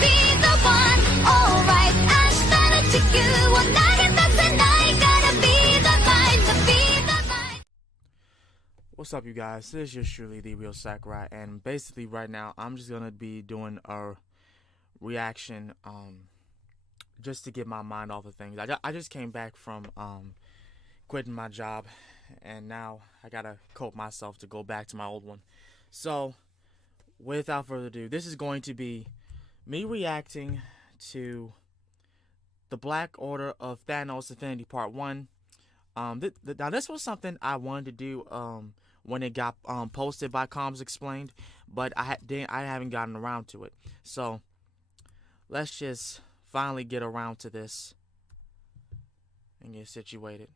be the one. Alright, 明日の地球を投げ出せないからbe the light, be the light. What's up, you guys? This is yours truly, the real Sakurai, and basically right now I'm just gonna be doing a reaction, just to get my mind off of things. I just came back from quitting my job, and now I gotta cope myself to go back to my old one. So, without further ado, this is going to be me reacting to the Black Order of Thanos Infinity Part 1. Now this was something I wanted to do when it got posted by ComicsExplained, but I haven't gotten around to it. So let's just finally get around to this and get situated.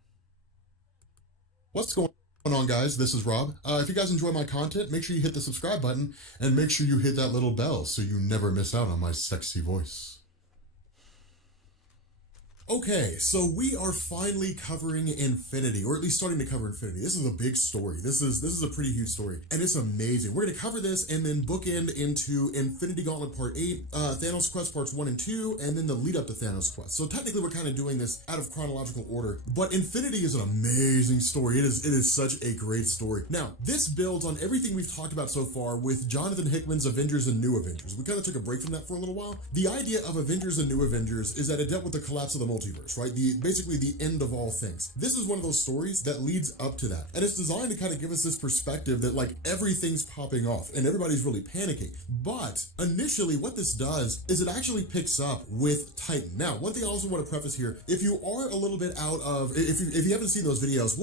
What's going on, guys? This is Rob. If you guys enjoy my content, make sure you hit the subscribe button and make sure you hit that little bell so you never miss out on my sexy voice. Okay, so we are finally covering Infinity, or at least starting to cover Infinity. This is a big story. This is a pretty huge story, and it's amazing. We're going to cover this and then bookend into Infinity Gauntlet Part 8, Thanos Quest Parts 1 and 2, and then the lead up to Thanos Quest. So technically we're kind of doing this out of chronological order, but Infinity is an amazing story. It is such a great story. Now, this builds on everything we've talked about so far with Jonathan Hickman's Avengers and New Avengers. We kind of took a break from that for a little while. The idea of Avengers and New Avengers is that it dealt with the collapse of the multiverse, right? Basically the end of all things. This is one of those stories that leads up to that. And it's designed to kind of give us this perspective that like everything's popping off and everybody's really panicking. But initially what this does is it actually picks up with Titan. Now, one thing I also want to preface here, if you are a little bit out of, if you haven't seen those videos,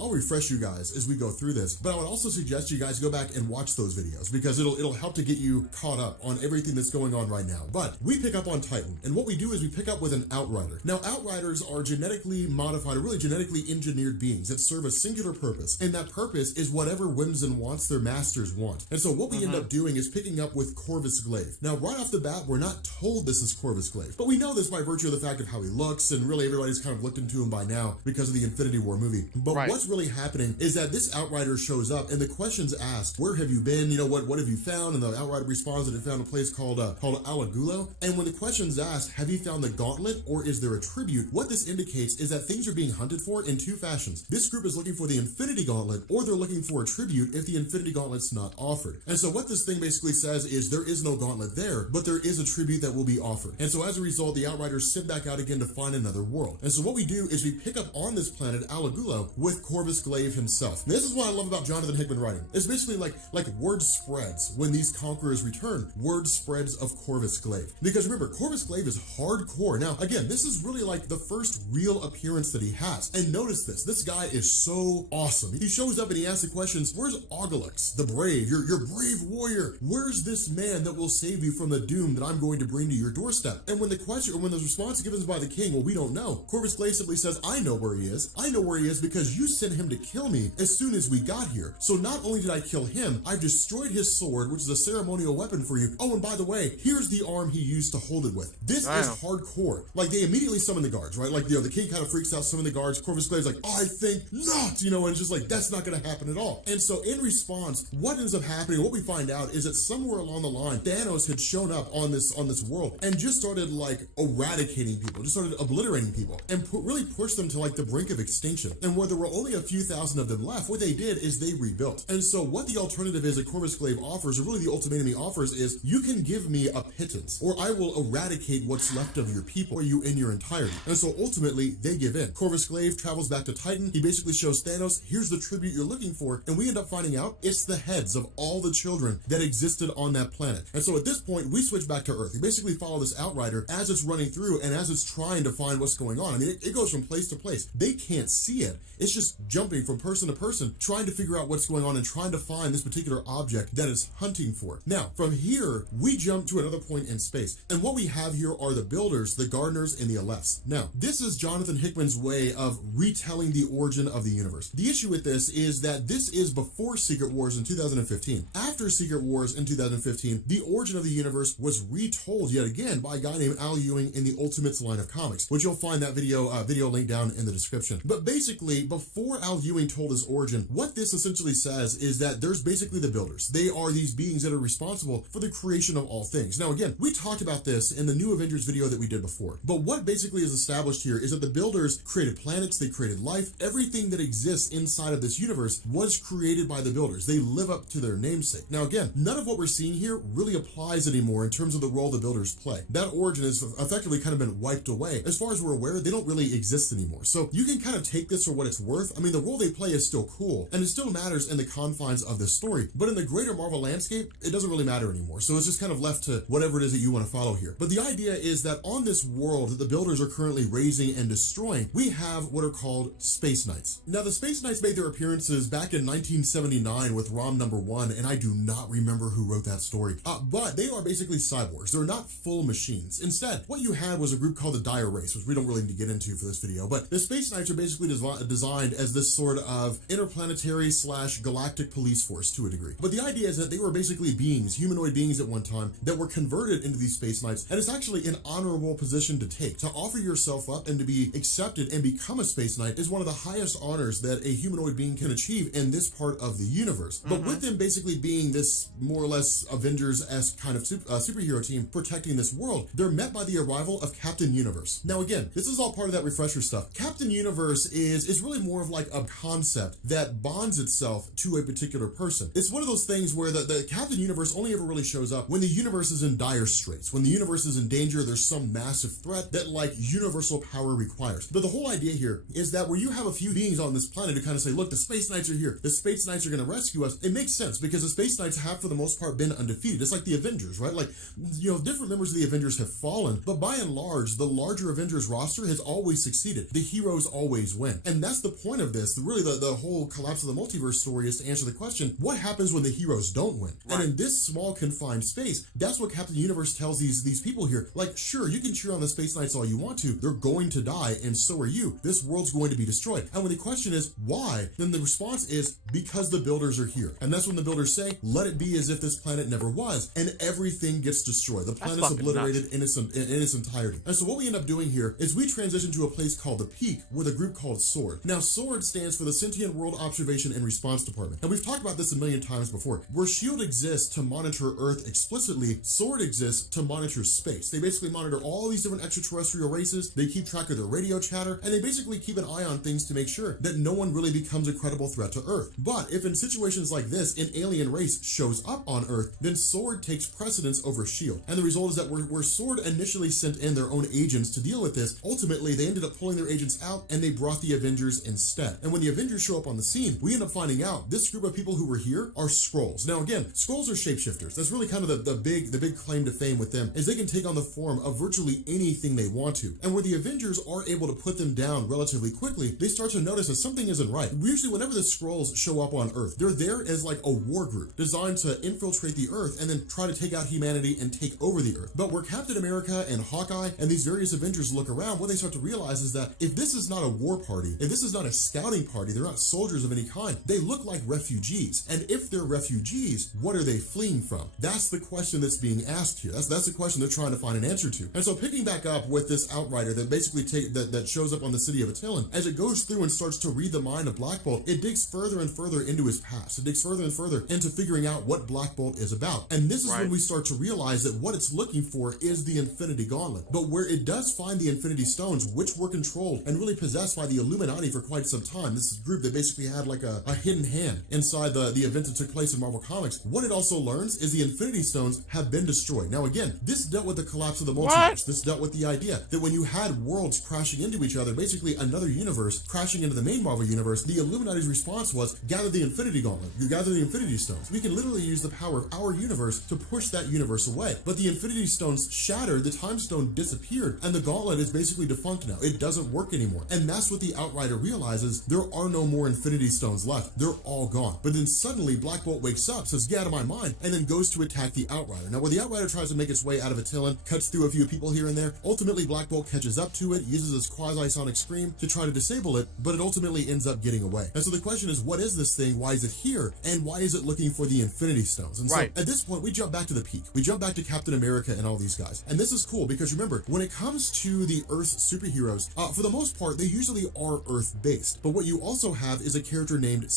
I'll refresh you guys as we go through this. But I would also suggest you guys go back and watch those videos because it'll help to get you caught up on everything that's going on right now. But we pick up on Titan, and what we do is we pick up with an Outrider. Now, Outriders are genetically modified, or really genetically engineered beings that serve a singular purpose, and that purpose is whatever whims and wants their masters want. And so what we end up doing is picking up with Corvus Glaive. Now, right off the bat, we're not told this is Corvus Glaive, but we know this by virtue of the fact of how he looks, and really everybody's kind of looked into him by now because of the Infinity War movie. But what's really happening is that this Outrider shows up, and the question's asked, where have you been? You know, what have you found? And the Outrider responds that it found a place called Alagulo. And when the question's asked, have you found the gauntlet, or is there a tribute? What this indicates is that things are being hunted for in two fashions. This group is looking for the Infinity Gauntlet, or they're looking for a tribute if the Infinity Gauntlet's not offered. And so what this thing basically says is there is no gauntlet there, but there is a tribute that will be offered. And so as a result, the Outriders send back out again to find another world. And so what we do is we pick up on this planet, Alagulo, with Corvus Glaive himself. And this is what I love about Jonathan Hickman writing. It's basically like word spreads when these conquerors return. Word spreads of Corvus Glaive. Because remember, Corvus Glaive is hardcore. Now, again, this is really like the first real appearance that he has. And notice this guy is so awesome. He shows up and he asks the questions, where's Augalix, the brave, your brave warrior? Where's this man that will save you from the doom that I'm going to bring to your doorstep? And when the question, or when the response is given by the king, well, we don't know. Corvus Glaive simply says, I know where he is. I know where he is because you sent him to kill me as soon as we got here. So not only did I kill him, I've destroyed his sword, which is a ceremonial weapon for you. Oh, and by the way, here's the arm he used to hold it with. This is hardcore. Like, they immediately summon the guards, right? Like, the king kind of freaks out some of the guards. Corvus Glaive's like, I think not, and it's just like, that's not going to happen at all. And so in response, what ends up happening, what we find out is that somewhere along the line, Thanos had shown up on this world and just started like eradicating people, just started obliterating people and really pushed them to like the brink of extinction. And where there were only a few thousand of them left, what they did is they rebuilt. And so what the alternative is that Corvus Glaive offers, or really the ultimatum he offers, is you can give me a pittance, or I will eradicate what's left of your people, or you in your entirety. And so ultimately, they give in. Corvus Glaive travels back to Titan. He basically shows Thanos, here's the tribute you're looking for, and we end up finding out it's the heads of all the children that existed on that planet. And so at this point, we switch back to Earth. We basically follow this Outrider as it's running through and as it's trying to find what's going on. I mean, it goes from place to place. They can't see it. It's just jumping from person to person, trying to figure out what's going on and trying to find this particular object that it's hunting for. Now, from here, we jump to another point in space. And what we have here are the builders, the gardeners, and the Aleph. us. Now, this is Jonathan Hickman's way of retelling the origin of the universe. The issue with this is that this is before Secret Wars in 2015. After Secret Wars in 2015, the origin of the universe was retold yet again by a guy named Al Ewing in the Ultimates line of comics, which you'll find that video link down in the description. But basically, before Al Ewing told his origin, what this essentially says is that there's basically the builders. They are these beings that are responsible for the creation of all things. Now again, we talked about this in the New Avengers video that we did before, but what basically is established here is that the builders created planets, they created life. Everything that exists inside of this universe was created by the builders. They live up to their namesake. Now again, none of what we're seeing here really applies anymore in terms of the role the builders play. That origin has effectively kind of been wiped away. As far as we're aware, they don't really exist anymore. So you can kind of take this for what it's worth. I mean, the role they play is still cool, and it still matters in the confines of this story, but in the greater Marvel landscape, it doesn't really matter anymore. So it's just kind of left to whatever it is that you want to follow here. But the idea is that on this world that the builders are currently raising and destroying, we have what are called Space Knights. Now, the Space Knights made their appearances back in 1979 with ROM number 1, and I do not remember who wrote that story. But they are basically cyborgs. They're not full machines. Instead, what you had was a group called the Dire Race, which we don't really need to get into for this video, but the Space Knights are basically designed as this sort of interplanetary / galactic police force to a degree. But the idea is that they were basically beings, humanoid beings at one time, that were converted into these Space Knights, and it's actually an honorable position to take. To offer yourself up and to be accepted and become a Space Knight is one of the highest honors that a humanoid being can achieve in this part of the universe. But with them basically being this more or less Avengers-esque kind of superhero team protecting this world, they're met by the arrival of Captain Universe. Now again, this is all part of that refresher stuff. Captain Universe is really more of like a concept that bonds itself to a particular person. It's one of those things where the Captain Universe only ever really shows up when the universe is in dire straits. When the universe is in danger, there's some massive threat that like universal power requires. But the whole idea here is that where you have a few beings on this planet who kind of say, look, the Space Knights are here. The Space Knights are going to rescue us. It makes sense because the Space Knights have for the most part been undefeated. It's like the Avengers, right? Like, you know, different members of the Avengers have fallen, but by and large, the larger Avengers roster has always succeeded. The heroes always win. And that's the point of this. Really, the whole collapse of the multiverse story is to answer the question, what happens when the heroes don't win? Right. And in this small confined space, that's what Captain Universe tells these people here. Like, sure, you can cheer on the Space Knights all you want to. They're going to die, and so are you. This world's going to be destroyed. And when the question is, why? Then the response is, because the builders are here. And that's when the builders say, let it be as if this planet never was. And everything gets destroyed. The planet's obliterated in its entirety. And so what we end up doing here is we transition to a place called the Peak with a group called SWORD. Now, SWORD stands for the Sentient World Observation and Response Department. And we've talked about this a million times before. Where S.H.I.E.L.D. exists to monitor Earth explicitly, SWORD exists to monitor space. They basically monitor all these different extraterrestrial races. They keep track of their radio chatter, and they basically keep an eye on things to make sure that no one really becomes a credible threat to Earth. But if in situations like this, an alien race shows up on Earth, then SWORD takes precedence over S.H.I.E.L.D. And the result is that where SWORD initially sent in their own agents to deal with this, ultimately they ended up pulling their agents out and they brought the Avengers instead. And when the Avengers show up on the scene, we end up finding out this group of people who were here are Skrulls. Now again, Skrulls are shapeshifters. That's really kind of the big claim to fame with them, is they can take on the form of virtually anything they want to. And where the Avengers are able to put them down relatively quickly, they start to notice that something isn't right. Usually whenever the Skrulls show up on Earth, they're there as like a war group designed to infiltrate the Earth and then try to take out humanity and take over the Earth. But where Captain America and Hawkeye and these various Avengers look around, what they start to realize is that if this is not a war party, if this is not a scouting party, they're not soldiers of any kind, they look like refugees. And if they're refugees, what are they fleeing from? That's the question that's being asked here. That's the question they're trying to find an answer to. And so picking back up with this Outrider that basically that shows up on the city of Attilan, as it goes through and starts to read the mind of Black Bolt, it digs further and further into his past. It digs further and further into figuring out what Black Bolt is about. And this is when we start to realize that what it's looking for is the Infinity Gauntlet. But where it does find the Infinity Stones, which were controlled and really possessed by the Illuminati for quite some time, this is a group that basically had like a hidden hand inside the event that took place in Marvel Comics, what it also learns is the Infinity Stones have been destroyed. Now again, this dealt with the collapse of the multiverse. This dealt with the idea that when you had worlds crashing into each other, basically another universe crashing into the main Marvel universe, the Illuminati's response was, gather the Infinity Gauntlet, you gather the Infinity Stones. We can literally use the power of our universe to push that universe away. But the Infinity Stones shattered, the Time Stone disappeared, and the Gauntlet is basically defunct now. It doesn't work anymore. And that's what the Outrider realizes. There are no more Infinity Stones left. They're all gone. But then suddenly Black Bolt wakes up, says, get out of my mind, and then goes to attack the Outrider. Now where the Outrider tries to make its way out of Attilan, cuts through a few people here and there, ultimately Black Bolt Bolt catches up to it, uses his quasi-sonic scream to try to disable it, but it ultimately ends up getting away. And so the question is, what is this thing? Why is it here? And why is it looking for the Infinity Stones? And so at this point, we jump back to the peak. We jump back to Captain America and all these guys. And this is cool because remember, when it comes to the Earth superheroes, for the most part, they usually are Earth-based. But what you also have is a character named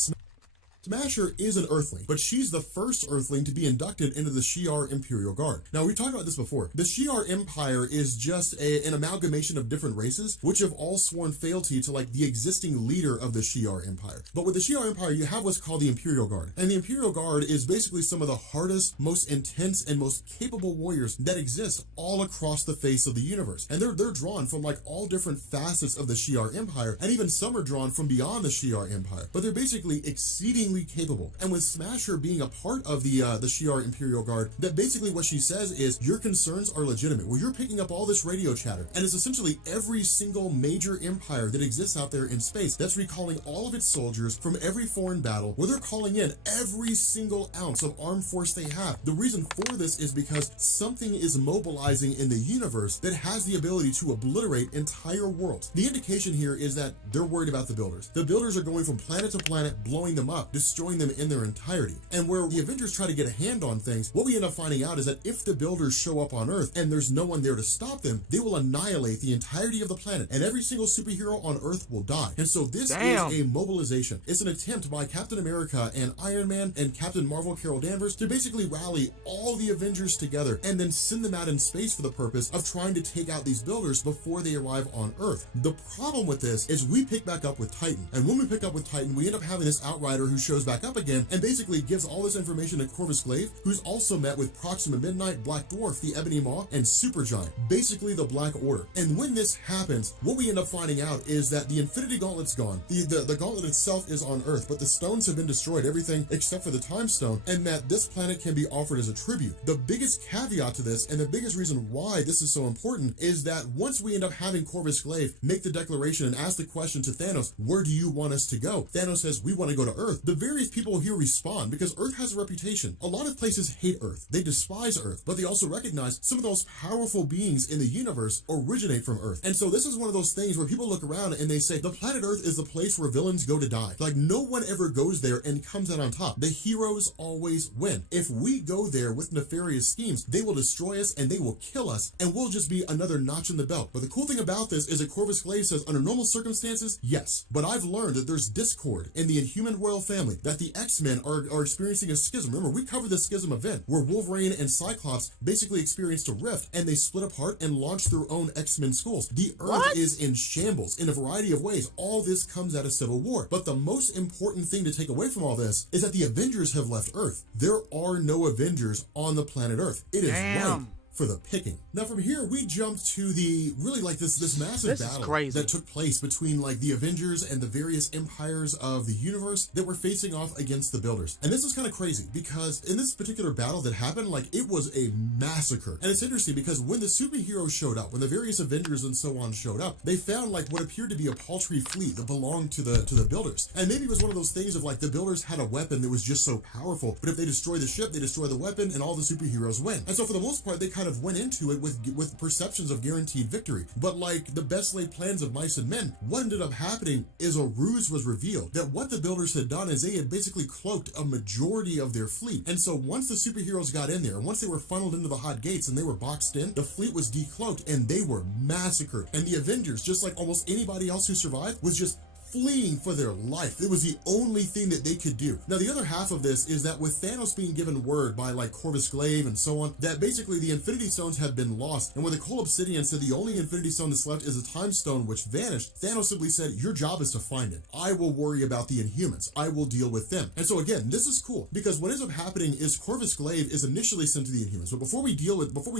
Smasher is an Earthling, but she's the first Earthling to be inducted into the Shi'ar Imperial Guard. Now, we talked about this before. The Shi'ar Empire is just an amalgamation of different races, which have all sworn fealty to like the existing leader of the Shi'ar Empire. But with the Shi'ar Empire, you have what's called the Imperial Guard. And the Imperial Guard is basically some of the hardest, most intense, and most capable warriors that exist all across the face of the universe. And they're drawn from like all different facets of the Shi'ar Empire, and even some are drawn from beyond the Shi'ar Empire. But they're basically exceedingly capable. And with Smasher being a part of the Shi'ar Imperial Guard, that basically what she says is, your concerns are legitimate. Well, you're picking up all this radio chatter, and it's essentially every single major empire that exists out there in space that's recalling all of its soldiers from every foreign battle, where they're calling in every single ounce of armed force they have. The reason for this is because something is mobilizing in the universe that has the ability to obliterate entire worlds. The indication here is that they're worried about the Builders. The Builders are going from planet to planet, blowing them up, destroying them in their entirety. And where the Avengers try to get a hand on things, what we end up finding out is that if the Builders show up on Earth and there's no one there to stop them, they will annihilate the entirety of the planet, and every single superhero on Earth will die. And so this is a mobilization. It's an attempt by Captain America and Iron Man and Captain Marvel Carol Danvers to basically rally all the Avengers together and then send them out in space for the purpose of trying to take out these Builders before they arrive on Earth. The problem with this is we pick back up with Titan, and when we pick up with Titan, we end up having this Outrider who shows back up again and basically gives all this information to Corvus Glaive, who's also met with Proxima Midnight, Black Dwarf, the Ebony Maw, and Supergiant, basically the Black Order. And when this happens, what we end up finding out is that the Infinity Gauntlet's gone. The gauntlet itself is on Earth, but the stones have been destroyed, everything except for the Time Stone, and that this planet can be offered as a tribute. The biggest caveat to this, and the biggest reason why this is so important, is that once we end up having Corvus Glaive make the declaration and ask the question to Thanos, where do you want us to go? Thanos says, we want to go to Earth. The various people here respond because Earth has a reputation. A lot of places hate Earth. They despise Earth, but they also recognize some of those powerful beings in the universe originate from Earth. And so this is one of those things where people look around and they say, the planet Earth is the place where villains go to die. Like, no one ever goes there and comes out on top. The heroes always win. If we go there with nefarious schemes, they will destroy us and they will kill us, and we'll just be another notch in the belt. But the cool thing about this is that Corvus Glaive says, under normal circumstances, yes, but I've learned that there's discord in the Inhuman royal family, that the X-Men are experiencing a schism. Remember, we covered the schism event where Wolverine and Cyclops basically experienced a rift and they split apart and launched their own X-Men schools. The Earth is in shambles in a variety of ways. All this comes out of Civil War. But the most important thing to take away from all this is that the Avengers have left Earth. There are no Avengers on the planet Earth. It is right for the picking. Now from here, we jumped to the really like this massive battle that took place between like the Avengers and the various empires of the universe that were facing off against the Builders. And this was kind of crazy because in this particular battle that happened, like it was a massacre. And it's interesting because when the superheroes showed up, when the various Avengers and so on showed up, they found like what appeared to be a paltry fleet that belonged to the Builders. And maybe it was one of those things of like the Builders had a weapon that was just so powerful, but if they destroy the ship, they destroy the weapon and all the superheroes win. And so for the most part, they kind of went into it with perceptions of guaranteed victory. But like the best laid plans of mice and men, what ended up happening is a ruse was revealed. That what the Builders had done is they had basically cloaked a majority of their fleet. And so once the superheroes got in there, and once they were funneled into the hot gates and they were boxed in, the fleet was decloaked and they were massacred. And the Avengers, just like almost anybody else who survived, was just fleeing for their life. It was the only thing that they could do. Now, the other half of this is that with Thanos being given word by like Corvus Glaive and so on, that basically the Infinity Stones had been lost. And when the Cole Obsidian said the only Infinity Stone that's left is a Time Stone, which vanished, Thanos simply said, your job is to find it. I will worry about the Inhumans. I will deal with them. And so again, this is cool because what ends up happening is Corvus Glaive is initially sent to the Inhumans. But before we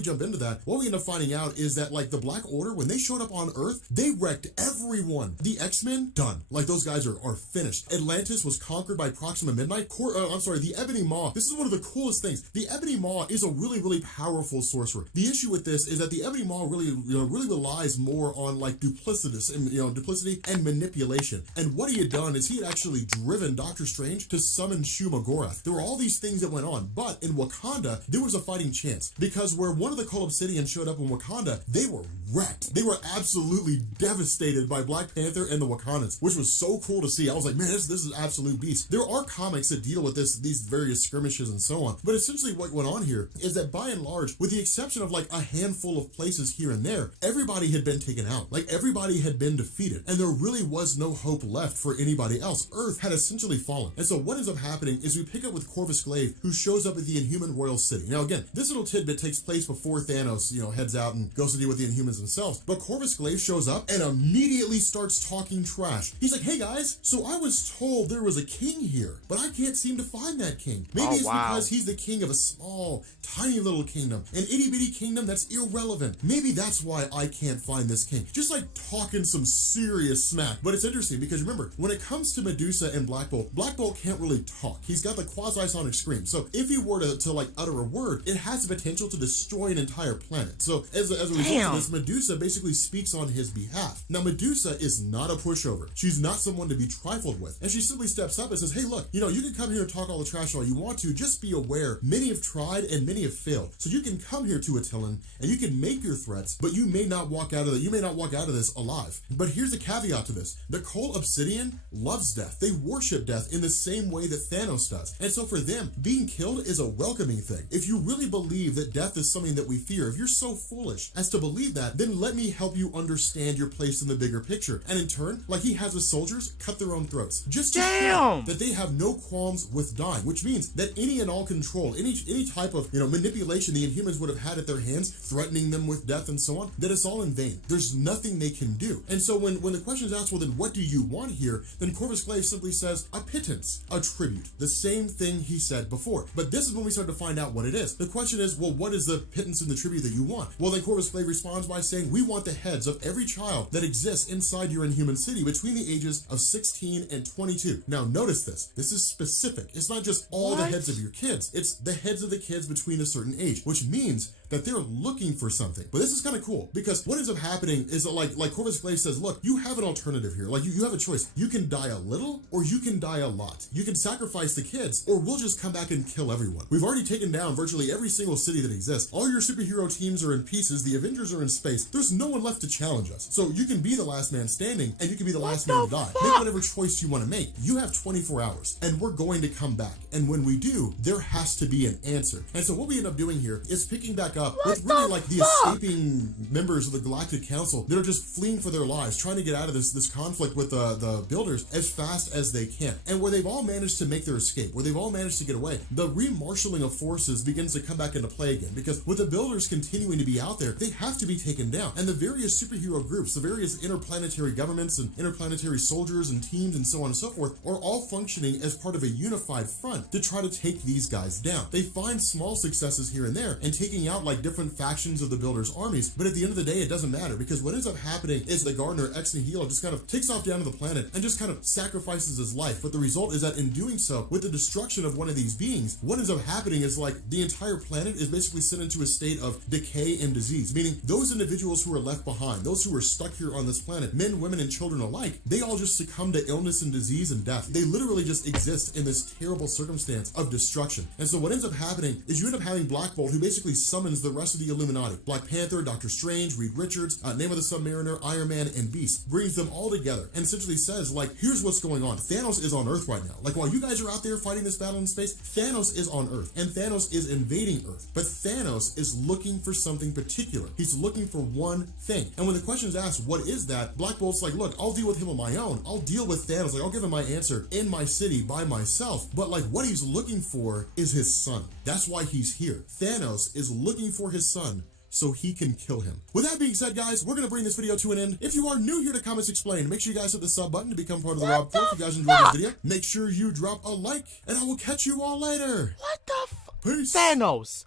jump into that, what we end up finding out is that like the Black Order, when they showed up on Earth, they wrecked everyone. The X-Men, done. done. Like, those guys are finished. Atlantis was conquered by Proxima Midnight. The Ebony Maw. This is one of the coolest things. The Ebony Maw is a really, really powerful sorcerer. The issue with this is that the Ebony Maw really relies more on like duplicity and manipulation. And what he had done is he had actually driven Doctor Strange to summon Shumagorath. There were all these things that went on, but in Wakanda, there was a fighting chance because where one of the Cull Obsidian showed up in Wakanda, they were wrecked. They were absolutely devastated by Black Panther and the Wakandans, which was so cool to see. I was like, man, this is absolute beast. There are comics that deal with these various skirmishes and so on, but essentially what went on here is that by and large, with the exception of like a handful of places here and there, everybody had been taken out. Like, everybody had been defeated, and there really was no hope left for anybody else. Earth had essentially fallen. And so what ends up happening is we pick up with Corvus Glaive, who shows up at the Inhuman Royal City. Now again, this little tidbit takes place before Thanos, heads out and goes to deal with the Inhumans themselves. But Corvus Glaive shows up and immediately starts talking trash. He's like, hey guys, so I was told there was a king here, but I can't seem to find that king. Maybe it's because he's the king of a small, tiny little kingdom, an itty bitty kingdom that's irrelevant. Maybe that's why I can't find this king. Just like talking some serious smack. But it's interesting because remember, when it comes to Medusa and Black Bolt can't really talk. He's got the quasi-sonic scream. So if he were to like utter a word, it has the potential to destroy an entire planet. So as a result of this, Medusa basically speaks on his behalf. Now Medusa is not a pushover. She's not someone to be trifled with. And she simply steps up and says, hey look, you can come here and talk all the trash all you want to. Just be aware, many have tried and many have failed. So you can come here to Attilan and you can make your threats, but you may not walk out of this alive. But here's the caveat to this. The Cull Obsidian loves death. They worship death in the same way that Thanos does. And so for them, being killed is a welcoming thing. If you really believe that death is something that we fear, if you're so foolish as to believe that, then let me help you understand your place in the bigger picture. And in turn, like he has his soldiers cut their own throats. Just to show that they have no qualms with dying, which means that any and all control, any type of manipulation the Inhumans would have had at their hands, threatening them with death and so on, that it's all in vain. There's nothing they can do. And so when the question is asked, well then what do you want here? Then Corvus Glaive simply says, a pittance, a tribute. The same thing he said before. But this is when we start to find out what it is. The question is, well, what is the pittance and the tribute that you want? Well, then Corvus Glaive responds by saying, we want the heads of every child that exists inside your Inhuman city between the ages of 16 and 22. Now notice this. This is specific. It's not just all the heads of your kids. It's the heads of the kids between a certain age, which means that they're looking for something. But this is kind of cool because what ends up happening is that like Corvus Glaive says, look, you have an alternative here. Like you have a choice. You can die a little or you can die a lot. You can sacrifice the kids or we'll just come back and kill everyone. We've already taken down virtually every single city that exists. All your superhero teams are in pieces. The Avengers are in space. There's no one left to challenge us. So you can be the last man standing and you can be the last man to die. Make whatever choice you want to make. You have 24 hours and we're going to come back. And when we do, there has to be an answer. And so what we end up doing here is picking back up with really like the escaping members of the Galactic Council that are just fleeing for their lives, trying to get out of this conflict with the builders as fast as they can. And where they've all managed to make their escape, where they've all managed to get away, the remarshaling of forces begins to come back into play again, because with the builders continuing to be out there, they have to be taken down. And the various superhero groups, the various interplanetary governments and interplanetary soldiers and teams and so on and so forth are all functioning as part of a unified front to try to take these guys down. They find small successes here and there and taking out like different factions of the builders' armies, but at the end of the day, it doesn't matter, because what ends up happening is the gardener Ex Nihilo just kind of takes off down to the planet and just kind of sacrifices his life. But the result is that in doing so, with the destruction of one of these beings, what ends up happening is like the entire planet is basically sent into a state of decay and disease, meaning those individuals who are left behind, those who are stuck here on this planet, men, women, and children alike, they all just succumb to illness and disease and death. They literally just exist in this terrible circumstance of destruction. And so what ends up happening is you end up having Black Bolt, who basically summons the rest of the Illuminati. Black Panther, Doctor Strange, Reed Richards, Name of the Submariner, Iron Man, and Beast, brings them all together and essentially says, like, here's what's going on. Thanos is on Earth right now. Like, while you guys are out there fighting this battle in space, Thanos is on Earth, and Thanos is invading Earth. But Thanos is looking for something particular. He's looking for one thing. And when the question is asked, what is that? Black Bolt's like, look, I'll deal with him on my own. I'll deal with Thanos. Like, I'll give him my answer in my city by myself. But like, what he's looking for is his son. That's why he's here. Thanos is looking for his son so he can kill him. With that being said, guys, we're going to bring this video to an end. If you are new here to Comics Explained, make sure you guys hit the sub button to become part of the Rob Corp. If you guys enjoyed this video, make sure you drop a like, and I will catch you all later. What the Peace. Thanos.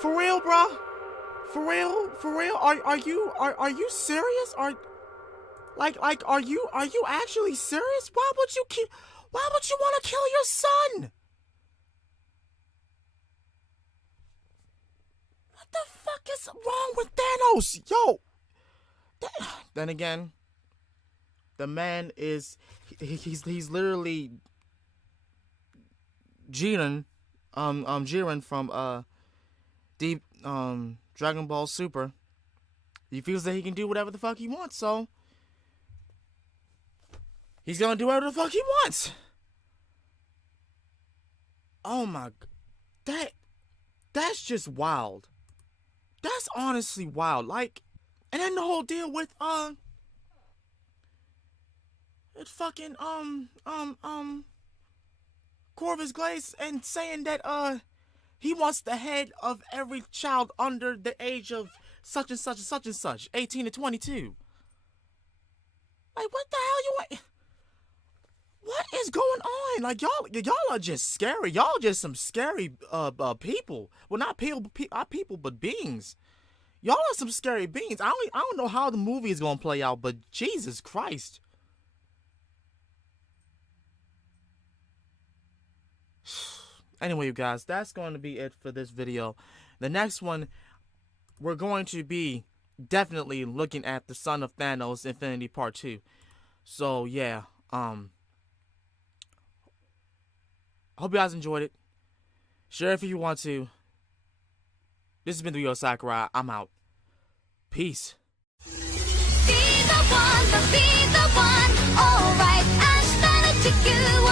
For real, bro? For real? Are you serious? Like, are you actually serious? Why would you want to kill your son? What the fuck is wrong with Thanos? Yo. Then again, the man is he's literally Jiren, Jiren from Deep Dragon Ball Super. He feels that he can do whatever the fuck he wants, so he's gonna do whatever the fuck he wants. Oh my, that's just wild. That's honestly wild. Like, and then the whole deal with it's fucking Corvus Glace and saying that he wants the head of every child under the age of such and such and such and such, 18 to 22. Like, what the hell you want? What is going on? Like, y'all are just scary. Y'all just some scary people. Well, not people, but beings. Y'all are some scary beings. I don't know how the movie is gonna play out, but Jesus Christ. Anyway, you guys, that's going to be it for this video. The next one, we're going to be definitely looking at the Son of Thanos Infinity Part 2. So, yeah, hope you guys enjoyed it. Share if you want to. This has been the Real Sakurai. I'm out. Peace. Be the one, alright. 明日の地球を